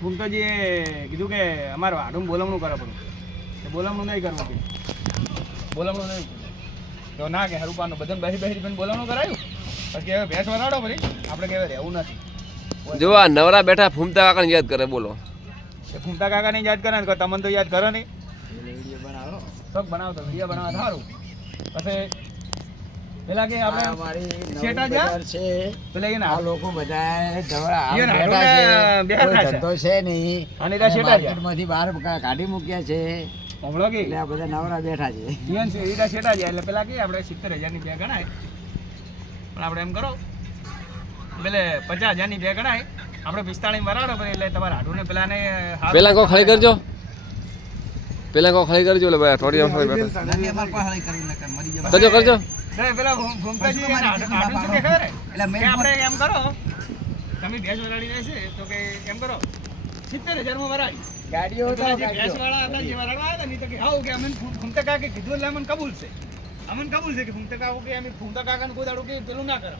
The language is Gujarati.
ફૂમતાજીએ કીધું કે અમારે આડું બોલમણું કરે પડું કે બોલમણું નહીં કરવું કે બોલમણું નહીં તો ના કે હરુપાનું બધાને બેસી પણ બોલમણું કરાયું પછી હવે ભેંસ વરાડો પછી આપણે કહેવાય રહેવું નથી. જો આ નવરા બેઠા ફૂમતા કાકાને યાદ કરે બોલો. એ ફૂમતા કાકાને યાદ કરે ને તમને તો યાદ કરે નહીં. વિડીયો બનાવો શોખ બનાવતો વિડીયો બનાવવા સારું. પછી પેલા કે આપણે અમારી શેઠા નવી જ્યાં? બજાર છે પેલા એને આ લોકો બધા ઢવળા આમ ઈયોને બેઠા છે બેઠા કોઈ છે. ધંધો છે નહીં અને ત્યાં શેઠા જ્યાં? માર્કેટમાંથી બહાર કાઢી મૂક્યા છે હમણાં કે એટલે આ બધા નવરા બેઠા છે. ઈયોને છે ઈડા શેઠા જ્યાં એટલે પેલા કે આપણે 70,000 ની બે ગણાય પણ આપણે એમ કરો પેલે 50,000 ની બે ગણાય આપણે 45 વરાડો પછી એટલે તમારા હાડુને પેલાને પેલા કો ખાલી કરજો. પેલા કો ખાલી કરજો એટલે ભાઈ થોડી વાર બેઠા નથી અમારે કોઈ હળી કરવી નકર મરી જવા. કરજો કરજો. પેલા ફૂમતાજી હાડું શું કે ખબર એટલે આપણે એમ કરો તમે ભેંસ વરાડી રહેશે તો કે એમ કરો 70,000 માં વરાડી ગાડીઓ તો પેલા જે ગાડીઓ. ભેંસવાળા હતા જે વરાડવા આવ્યા હતા ને તો કે હાઉ કે અમને ફૂમતા કાકે કીધું એટલે અમને કબૂલ છે કે ફૂમતા કાકો કે અમે ફૂમતા કાકાને કોઈ દાડો કે પેલું ના કરો